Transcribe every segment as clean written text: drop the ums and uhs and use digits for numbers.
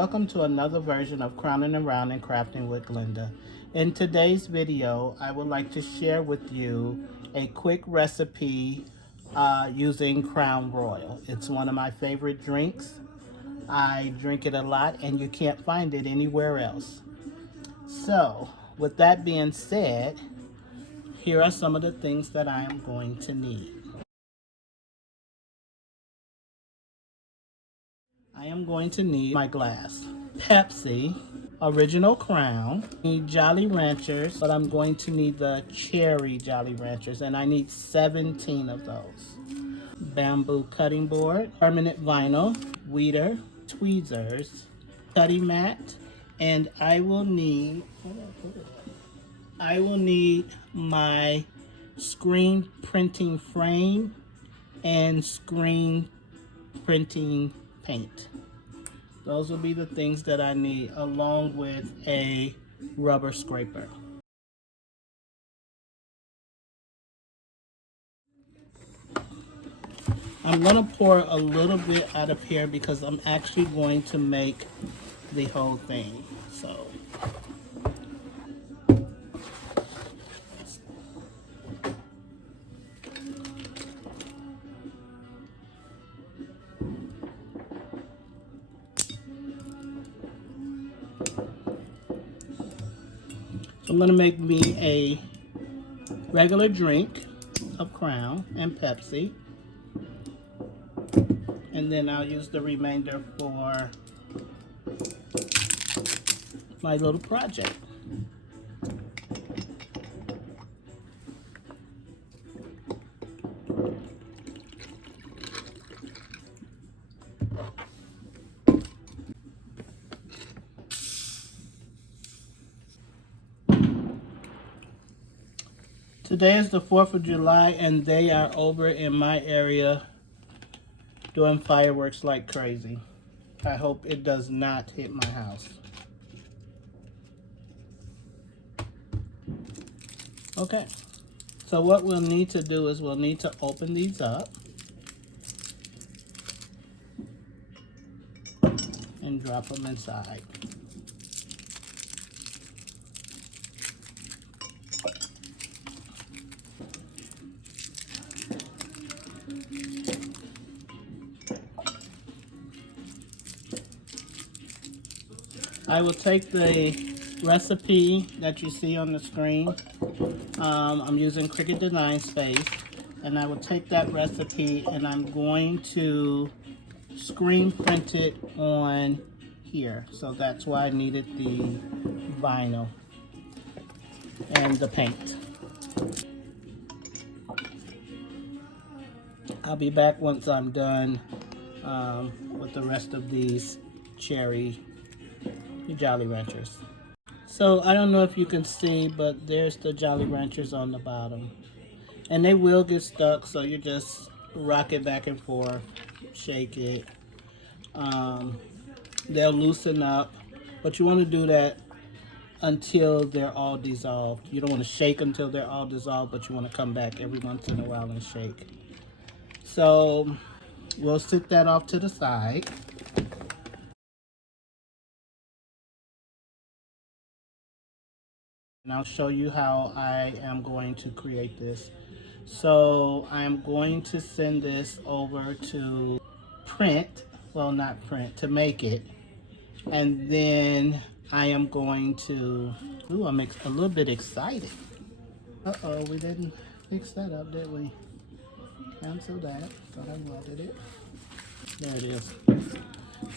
welcome to another version of Crowning and Rounding Crafting with Glenda. In today's video, I would like to share with you a quick recipe using Crown Royal. It's one of my favorite drinks. I drink it a lot and you can't find it anywhere else. So, with that being said, here are some of the things that I am going to need. I am going to need my glass, Pepsi, original Crown, need Jolly Ranchers, but I'm going to need the cherry Jolly Ranchers, and I need 17 of those. Bamboo cutting board, permanent vinyl, weeder, tweezers, cutting mat, and I will need my screen printing frame and screen printing paint. Those will be the things that I need, along with a rubber scraper. I'm going to pour a little bit out of here because I'm actually going to make the whole thing. So I'm going to make me a regular drink of Crown and Pepsi, and then I'll use the remainder for my little project. Today is the 4th of July and they are over in my area doing fireworks like crazy. I hope it does not hit my house. Okay, so what we'll need to do is we'll need to open these up and drop them inside. I will take the recipe that you see on the screen. I'm using Cricut Design Space, and I will take that recipe and I'm going to screen print it on here. So that's why I needed the vinyl and the paint. I'll be back once I'm done with the rest of these cherry Jolly Ranchers. So I don't know if you can see, but there's the Jolly Ranchers on the bottom. And they will get stuck, so you just rock it back and forth, shake it. They'll loosen up, but you want to do that until they're all dissolved. You don't want to shake until they're all dissolved, but you want to come back every once in a while and shake. So we'll sit that off to the side. And I'll show you how I am going to create this. So I'm going to send this over to print, well not print, to make it. And then I am going to, I'm a little bit excited. Uh-oh, we didn't fix that up, did we? Cancel that, thought I wanted it. There it is.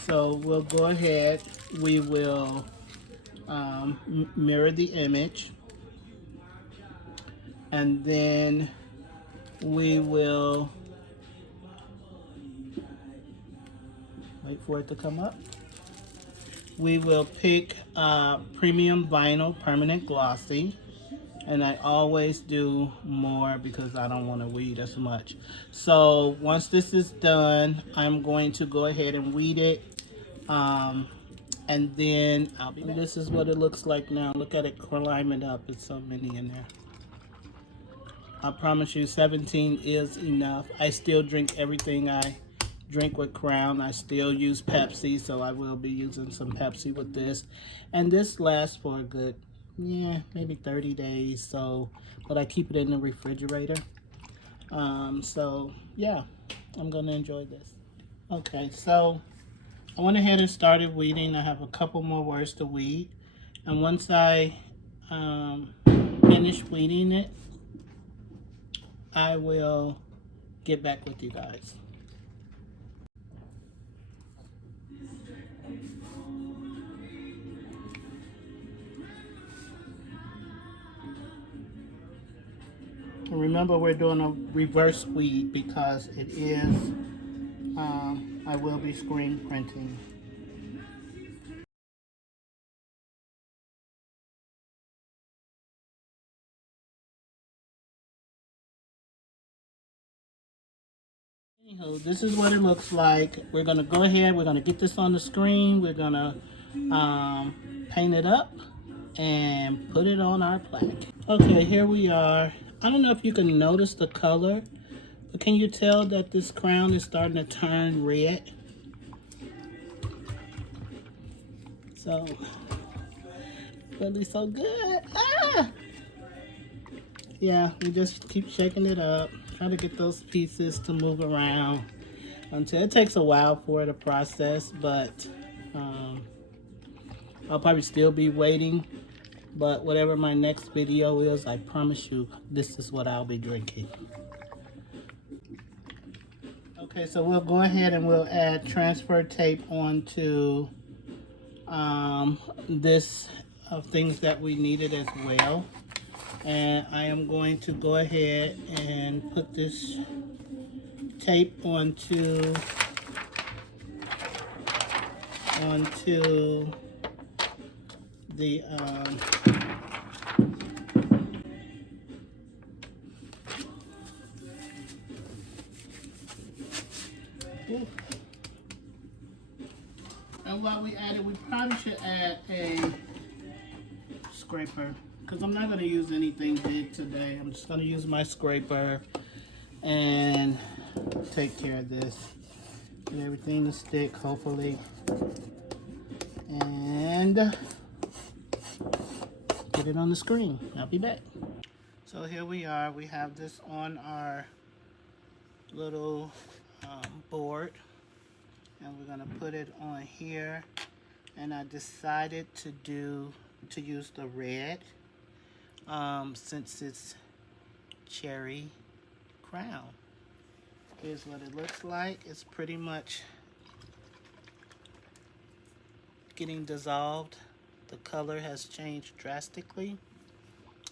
So we'll go ahead, we will mirror the image, and then we will wait for it to come up. We will pick premium vinyl permanent glossy, and I always do more because I don't want to weed as much. So once this is done, I'm going to go ahead and weed it. And then this is what it looks like now. Look at it climbing up. It's so many in there. I promise you 17 is enough. I still drink everything I drink with Crown. I still use Pepsi, so I will be using some Pepsi with this. And this lasts for a good, yeah, maybe 30 days. So, but I keep it in the refrigerator. So yeah, I'm gonna enjoy this. Okay, so I went ahead and started weeding. I have a couple more words to weed. And once I finish weeding it, I will get back with you guys. And remember, we're doing a reverse weed because it is, I will be screen printing. Anywho, this is what it looks like. We're gonna go ahead, we're gonna get this on the screen, we're gonna paint it up and put it on our plaque. Okay, here we are. I don't know if you can notice the color, but can you tell that this crown is starting to turn red? So, really so good. Ah! Yeah, we just keep shaking it up. Try to get those pieces to move around until it takes a while for it to process, but I'll probably still be waiting. But whatever my next video is, I promise you, this is what I'll be drinking. Okay, so we'll go ahead and we'll add transfer tape onto this of things that we needed as well. And I am going to go ahead and put this tape onto the and while we add it, we probably should add a scraper because I'm not going to use anything big today. I'm just going to use my scraper and take care of this. Get everything to stick, hopefully. And get it on the screen. I'll be back. So here we are. We have this on our little board. And we're gonna put it on here. And I decided to use the red since it's cherry crown. Here's what it looks like. It's pretty much getting dissolved. The color has changed drastically.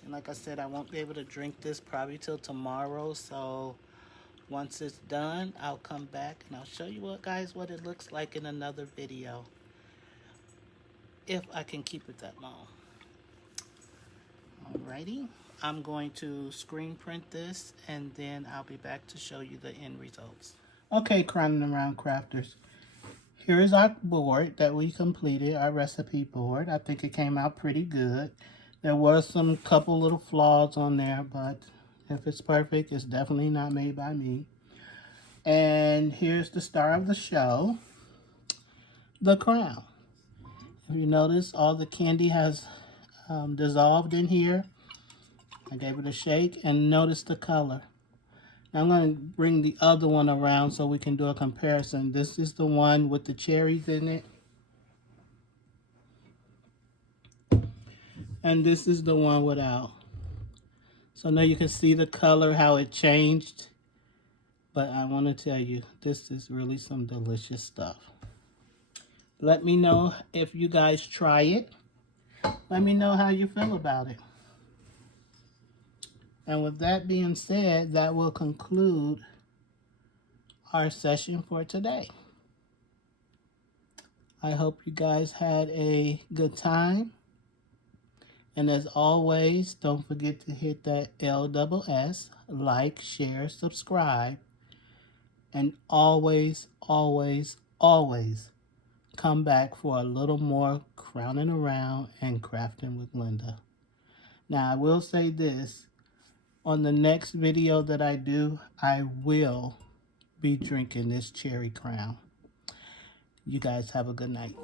And like I said, I won't be able to drink this probably till tomorrow. So once it's done, I'll come back and I'll show you what it looks like in another video. If I can keep it that long. Alrighty. I'm going to screen print this and then I'll be back to show you the end results. Okay, Crowning Around Crafters. Here is our board that we completed, our recipe board. I think it came out pretty good. There was some couple little flaws on there, but if it's perfect, it's definitely not made by me. And here's the star of the show, the crown. If you notice, all the candy has dissolved in here. I gave it a shake and notice the color. Now I'm going to bring the other one around so we can do a comparison. This is the one with the cherries in it. And this is the one without. So now you can see the color, how it changed. But I want to tell you, this is really some delicious stuff. Let me know if you guys try it. Let me know how you feel about it. And with that being said, that will conclude our session for today. I hope you guys had a good time. And as always, don't forget to hit that LSS, like, share, subscribe. And always, always, always come back for a little more crowning around and crafting with Linda. Now, I will say this. On the next video that I do, I will be drinking this cherry crown. You guys have a good night.